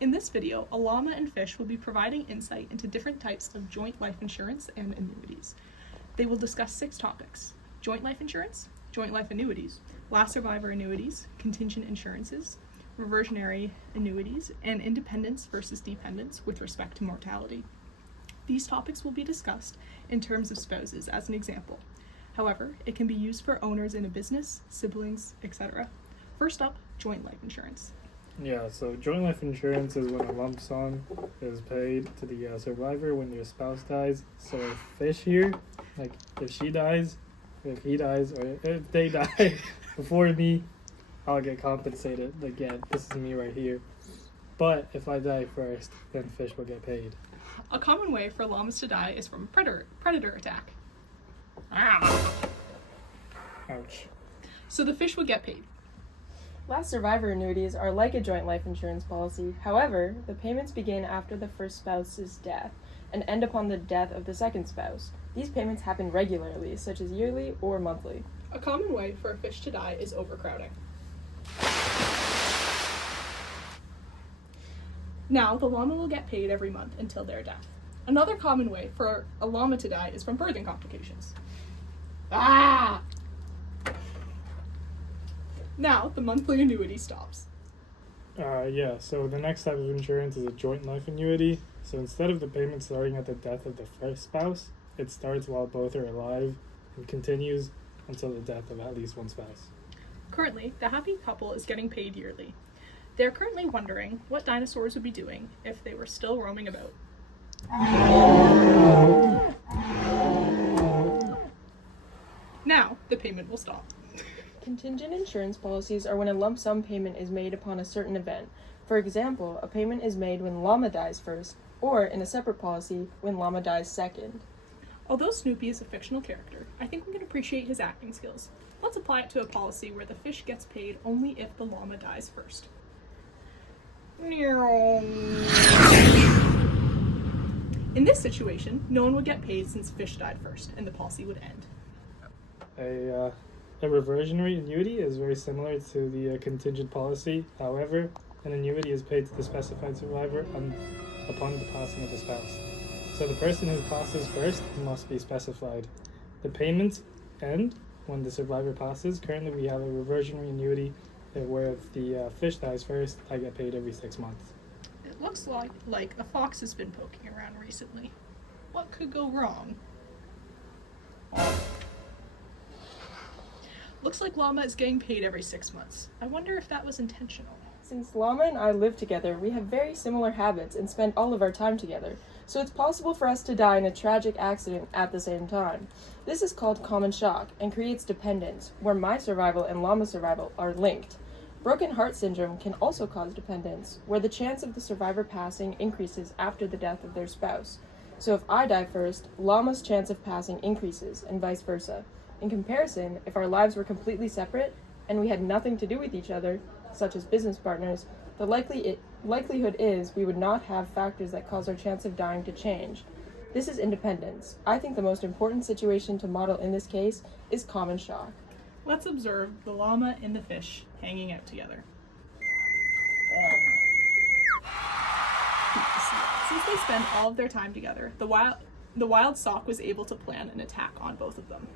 In this video, a llama and fish will be providing insight into different types of joint life insurance and annuities. They will discuss 6 topics: joint life insurance, joint life annuities, last survivor annuities, contingent insurances, reversionary annuities, and independence versus dependence with respect to mortality. These topics will be discussed in terms of spouses as an example. However, it can be used for owners in a business, siblings, etc. First up, joint life insurance. Yeah, so joint life insurance is when a lump sum is paid to the survivor when your spouse dies. So if fish here, like if she dies, if he dies, or if they die before me, I'll get compensated. Again, this is me right here. But if I die first, then fish will get paid. A common way for llamas to die is from predator attack. Ah. Ouch. So the fish would get paid. Last survivor annuities are like a joint life insurance policy. However, the payments begin after the first spouse's death and end upon the death of the second spouse. These payments happen regularly, such as yearly or monthly. A common way for a fish to die is overcrowding. Now, the llama will get paid every month until their death. Another common way for a llama to die is from birthing complications. Ah! Now, the monthly annuity stops. So the next type of insurance is a joint life annuity. So instead of the payment starting at the death of the first spouse, it starts while both are alive and continues until the death of at least one spouse. Currently, the happy couple is getting paid yearly. They are currently wondering what dinosaurs would be doing if they were still roaming about. Now, the payment will stop. Contingent insurance policies are when a lump sum payment is made upon a certain event. For example, a payment is made when llama dies first, or in a separate policy, when llama dies second. Although Snoopy is a fictional character, I think we can appreciate his acting skills. Let's apply it to a policy where the fish gets paid only if the llama dies first. In this situation, no one would get paid since fish died first, and the policy would end. A reversionary annuity is very similar to the contingent policy. However, an annuity is paid to the specified survivor upon the passing of the spouse. So the person who passes first must be specified. The payments end when the survivor passes. Currently, we have a reversionary annuity where if the fish dies first, I get paid every 6 months. It looks like a fox has been poking around recently. What could go wrong? Looks like llama is getting paid every 6 months. I wonder if that was intentional. Since llama and I live together, we have very similar habits and spend all of our time together, so it's possible for us to die in a tragic accident at the same time. This is called common shock and creates dependence, where my survival and llama's survival are linked. Broken heart syndrome can also cause dependence, where the chance of the survivor passing increases after the death of their spouse. So if I die first, llama's chance of passing increases, and vice versa. In comparison, if our lives were completely separate and we had nothing to do with each other, such as business partners, the likelihood is we would not have factors that cause our chance of dying to change. This is independence. I think the most important situation to model in this case is common shock. Let's observe the llama and the fish hanging out together. Since they spend all of their time together, the wild sock was able to plan an attack on both of them.